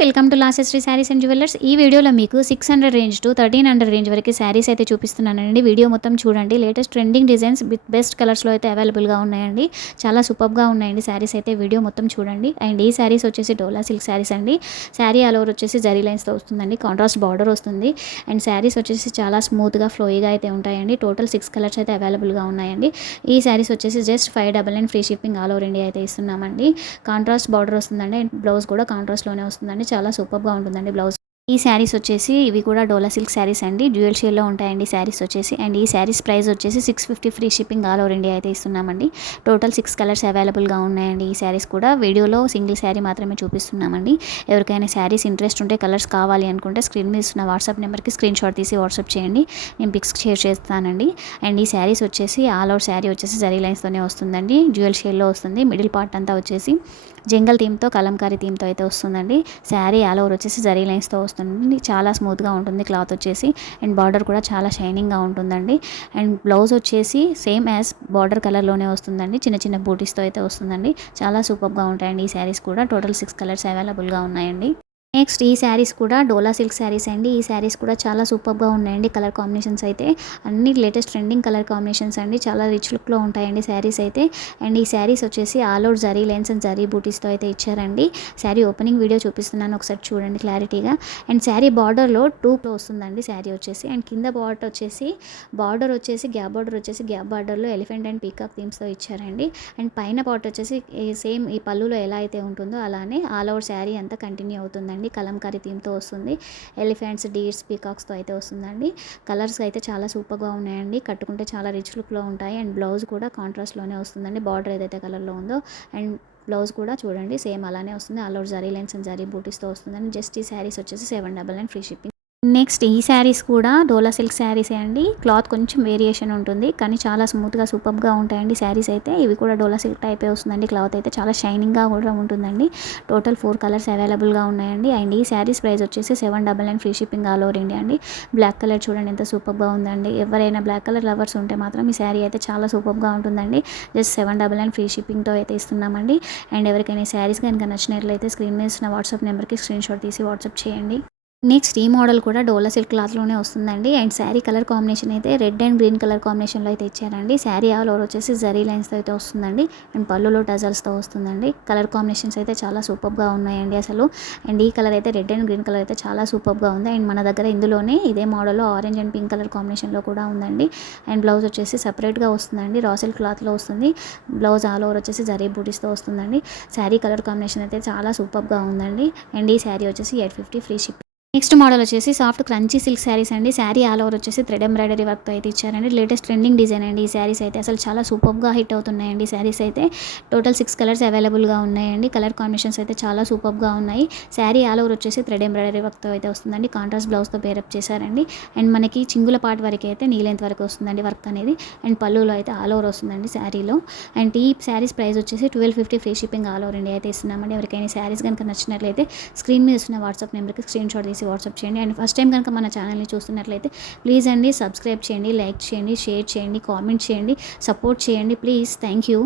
Welcome to లాసెస్ట్రీ sarees and jewellers. ఈ వీడియోలో మీకు 600 రేంజ్ టు 1300 రేంజ్ వరకు శారీస్ అయితే చూపిస్తున్నానండి. వీడియో మొత్తం చూడండి. Latest trending designs with best కలర్స్లో అయితే అవైలబుల్గా ఉన్నాయండి. చాలా సూపర్గా ఉన్నాయండి శారీస్ అయితే. వీడియో మొత్తం చూడండి. అండ్ ఈ శారీస్ వచ్చేసి డోలా సిల్క్ శారీస్ అండి. శారీ ఆల్ ఓవర్ వచ్చేసి జరీ లైన్స్తో వస్తుందండి. కాంట్రాస్ట్ బార్డర్ వస్తుంది. అండ్ శారీస్ వచ్చేసి చాలా స్మూత్గా ఫ్లోయిగా అయితే ఉంటాయండి. టోటల్ 6 కలర్స్ అయితే అవైలబుల్గా ఉన్నాయండి. ఈ శారీస్ వచ్చేసి just 599 free shipping all over India అయితే ఇస్తున్నామండి. కాంట్రాస్ట్ బార్డర్ వస్తుందండి. అండ్ బ్లౌజ్ కూడా కాంట్రాస్ట్లోనే వస్తుందండి. చాలా సూపర్గా ఉంటుందండి బ్లౌజ్. ఈ శారీస్ వచ్చేసి ఇవి కూడా డోలా సిల్క్ శారీస్ అండి. డ్యూయల్ షేడ్లో ఉంటాయండి శారీస్ వచ్చేసి. అండ్ ఈ శారీస్ ప్రైస్ వచ్చేసి 650 free shipping all over India అయితే ఇస్తున్నామండి. టోటల్ 6 కలర్స్ అవైలబుల్గా ఉన్నాయండి. ఈ శారీస్ కూడా వీడియోలో సింగిల్ శారీ మాత్రమే చూపిస్తున్నామండి. ఎవరికైనా శారీస్ ఇంట్రెస్ట్ ఉంటే, కలర్స్ కావాలి అనుకుంటే స్క్రీన్ మీద ఇస్తున్న వాట్సాప్ నెంబర్కి స్క్రీన్ షాట్ తీసి వాట్సాప్ చేయండి. నేను పిక్స్ షేర్ చేస్తానండి. అండ్ ఈ శారీస్ వచ్చేసి ఆల్ ఓవర్ శారీ వచ్చేసి జరీ లైన్స్తోనే వస్తుందండి. డ్యూయల్ షేడ్లో వస్తుంది. మిడిల్ పార్ట్ అంతా వచ్చేసి జంగల్ థీమ్తో, కలంకారీ థీమ్తో అయితే వస్తుందండి. శారీ ఆల్ ఓవర్ వచ్చేసి జరీ లైన్స్తో వస్తుంది. చాలా స్మూత్గా ఉంటుంది క్లాత్ వచ్చేసి. అండ్ బార్డర్ కూడా చాలా షైనింగ్గా ఉంటుందండి. అండ్ బ్లౌజ్ వచ్చేసి సేమ్ యాజ్ బార్డర్ కలర్లోనే వస్తుందండి. చిన్న చిన్న బూటీస్తో అయితే వస్తుందండి. చాలా సూపర్గా ఉంటాయండి ఈ శారీస్ కూడా. టోటల్ 6 కలర్స్ అవైలబుల్గా ఉన్నాయండి. నెక్స్ట్ ఈ శారీస్ కూడా డోలా సిల్క్ శారీస్ అండి. ఈ శారీస్ కూడా చాలా సూపర్గా ఉన్నాయండి. కలర్ కాంబినేషన్స్ అయితే అన్ని లేటెస్ట్ ట్రెండింగ్ కలర్ కాంబినేషన్స్ అండి. చాలా రిచ్ లుక్లో ఉంటాయండి శారీస్ అయితే. అండ్ ఈ శారీస్ వచ్చేసి all out zari lines and zari బూటీస్తో అయితే ఇచ్చారండి. శారీ ఓపెనింగ్ వీడియో చూపిస్తున్నాను, ఒకసారి చూడండి క్లారిటీగా. అండ్ శారీ బార్డర్లో 2 వస్తుందండి శారీ వచ్చేసి. అండ్ కింద బార్డర్ వచ్చేసి గ్యాప్ బార్డర్లో ఎలిఫెంట్ అండ్ పీకాక్ థీమ్స్తో ఇచ్చారండి. అండ్ పైన పార్ట్ వచ్చేసి సేమ్ ఈ పళ్ళులో ఎలా అయితే ఉంటుందో అలానే ఆల్ ఓవర్ శారీ అంతా కంటిన్యూ అవుతుందండి. కలంకారీ థీమ్తో వస్తుంది. ఎలిఫెంట్స్, డీర్స్, పీకాక్స్తో అయితే వస్తుందండి. కలర్స్ అయితే చాలా సూపర్గా ఉన్నాయండి. కట్టుకుంటే చాలా రిచ్ లుక్లో ఉంటాయి. అండ్ బ్లౌజ్ కూడా కాంట్రాస్ట్లోనే వస్తుందండి. బార్డర్ ఏదైతే కలర్లో ఉందో అండ్ బ్లౌజ్ కూడా చూడండి సేమ్ అలానే వస్తుంది. All over zari lines and zari బూటీస్తో వస్తుందండి. జస్ట్ ఈ శారీస్ వచ్చేసి 799 ఫ్రీ షిప్పింగ్. నెక్స్ట్ ఈ శారీస్ కూడా డోలా సిల్క్ శారీసే అండి. క్లాత్ కొంచెం వేరియేషన్ ఉంటుంది, కానీ చాలా స్మూత్గా సూపర్గా ఉంటాయండి శారీస్ అయితే. ఇవి కూడా డోలా సిల్క్ టైపే వస్తుందండి. క్లాత్ అయితే చాలా షైనింగ్గా కూడా ఉంటుందండి. టోటల్ 4 కలర్స్ అవైలబుల్గా ఉన్నాయండి. అండ్ ఈ శారీస్ ప్రైస్ వచ్చేసి 799 free shipping all over India అండి. బ్లాక్ కలర్ చూడండి ఎంత సూపర్గా ఉందండి. ఎవరైనా బ్లాక్ కలర్ లవర్స్ ఉంటే మాత్రం ఈ శారీ అయితే చాలా సూపర్గా ఉంటుందండి. జస్ట్ 799 ఫ్రీ షిప్పింగ్తో అయితే ఇస్తున్నామండి. అండ్ ఎవరికైనా ఈ శారీస్ కనుక నచ్చినట్లయితే స్క్రీన్ మీద ఇస్తున్న వాట్సాప్ నెంబర్కి స్క్రీన్ షాట్ తీసి వాట్సాప్ చేయండి. నెక్స్ట్ ఈ మోడల్ కూడా డోలా సిల్క్ క్లాత్లోనే వస్తుందండి. అండ్ శారీ కలర్ కాంబినేషన్ అయితే రెడ్ అండ్ గ్రీన్ కలర్ కాంబినేషన్లో అయితే ఇచ్చారండి. శారీ ఆల్ ఓవర్ వచ్చేసి జరీ లైన్స్తో అయితే వస్తుందండి. అండ్ పళ్ళులో టజల్స్తో వస్తుందండి. కలర్ కాంబినేషన్స్ అయితే చాలా సూపర్గా ఉన్నాయండి అసలు. అండ్ ఈ కలర్ అయితే రెడ్ అండ్ గ్రీన్ కలర్ అయితే చాలా సూపర్గా ఉంది. అండ్ మన దగ్గర ఇందులోనే ఇదే మోడల్లో ఆరెంజ్ అండ్ పింక్ కలర్ కాంబినేషన్లో కూడా ఉందండి. అండ్ బ్లౌజ్ వచ్చేసి సపరేట్గా వస్తుందండి. రా సిల్క్ క్లాత్లో వస్తుంది. బ్లౌజ్ ఆల్ ఓవర్ వచ్చేసి జరీ బూటీస్తో వస్తుందండి. శారీ కలర్ కాంబినేషన్ అయితే చాలా సూపర్గా ఉందండి. అండ్ ఈ శారీ వచ్చేసి 850 ఫ్రీ షిప్. నెక్స్ట్ మోడల్ వచ్చేసి సాఫ్ట్ క్రంచీ సిల్క్ శారీస్ అండి. శారీ ఆల్ ఓవర్ వచ్చేసి థ్రెడ్ ఎంబ్రాయిడరీ వర్క్తో అయితే ఇచ్చారండి. లేటెస్ట్ ట్రెండింగ్ డిజైన్ అండి ఈ శారీస్ అయితే. అసలు చాలా సూపర్గా హిట్ అవుతున్నాయండి శారీస్ అయితే. టోటల్ 6 కలర్స్ అవైలబుల్గా ఉన్నాయండి. కలర్ కాంబినేషన్స్ అయితే చాలా సూపర్గా ఉన్నాయి. శారీ ఆల్ ఓవర్ వచ్చేసి థ్రెడ్ ఎంబ్రాయిడరీ వర్క్తో అయితే వస్తుందండి. కాంట్రాస్ట్ బ్లౌజ్తో పేరప్ చేశారండి. అండ్ మనకి చింగుల పార్ట్ వరకు అయితే నీ లెంత్ వరకు వస్తుందండి వర్క్ అనేది. అండ్ పళ్ళులో అయితే ఆల్ ఓవర్ వస్తుందండి శారీలో. అండ్ ఈ శారీస్ ప్రైస్ వచ్చేసి 1250 free shipping all over India అయితే ఇస్తున్నామండి. ఎవరికైనా శారీస్ కనుక నచ్చినట్లయితే స్క్రీన్ మీద ఇస్తున్న వాట్సాప్ నెంబర్కి స్క్రీన్ షాట్ తీసి వాట్సాప్ చేయండి. అండ్ ఫస్ట్ టైం కనుక మన ఛానల్ని చూస్తున్నట్లయితే ప్లీజ్ అండి సబ్స్క్రైబ్ చేయండి, లైక్ చేయండి, షేర్ చేయండి, కామెంట్ చేయండి, సపోర్ట్ చేయండి ప్లీజ్. Thank you.